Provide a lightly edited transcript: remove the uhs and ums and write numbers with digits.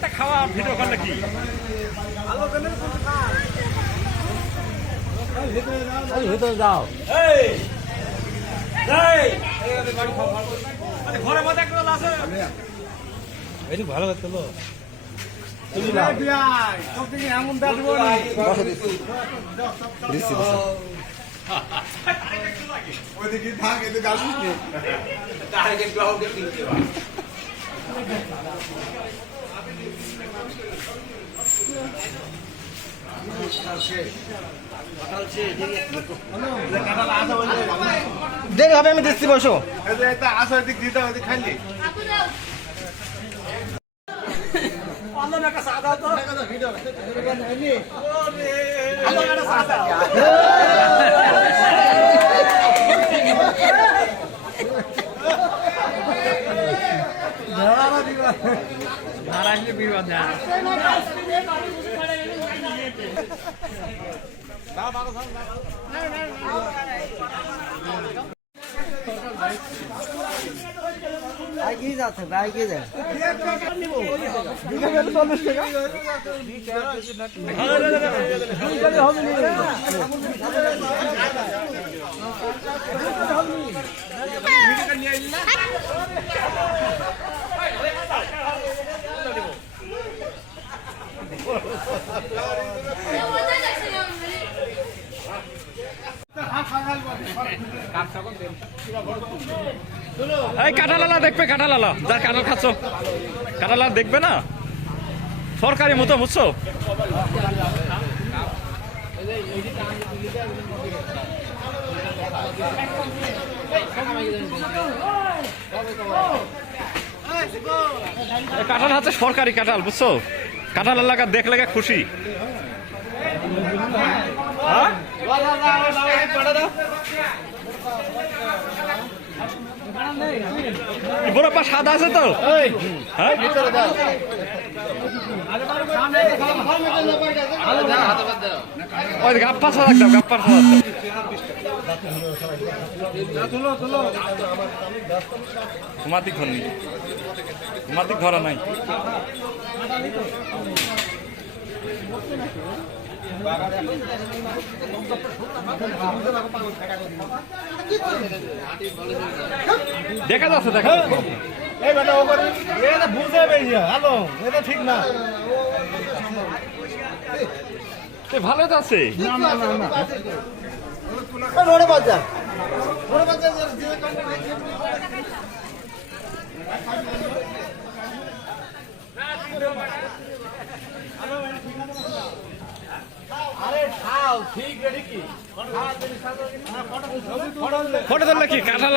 একটা খাওয়া ভিডিও করলে কি ভিতরে যাও ঘরের মধ্যে একটা আছে এটি ভালো লাগতো এমন ওইদিকে থাক এতে গাছ দেখ হবে আমি দিচ্ছি বসো আসো এদিক দিতে ওইদিক খাইলি এগিয়ে যাচ্ছে এগিয়ে যায় এই কাঁঠালালা দেখবে কাঁঠালালা যার কাঁঠাল খাচ্ছ কাঁঠালালা দেখবে না সরকারি মতো বুঝছো কাঁঠাল হচ্ছে সরকারি কাঁঠাল বুঝছো কাঁঠাল এলাকা দেখলে খুশি বড় পা সাদা আছে তো গাপ্পা সাদা দাও গাপ্পা সাদা তোমার ঘর নেই তোমার ঘর নাই দেখা যাচ্ছে দেখা ঠিক না ভালো তো আছে ফটো তুললে কি কাঁঠাল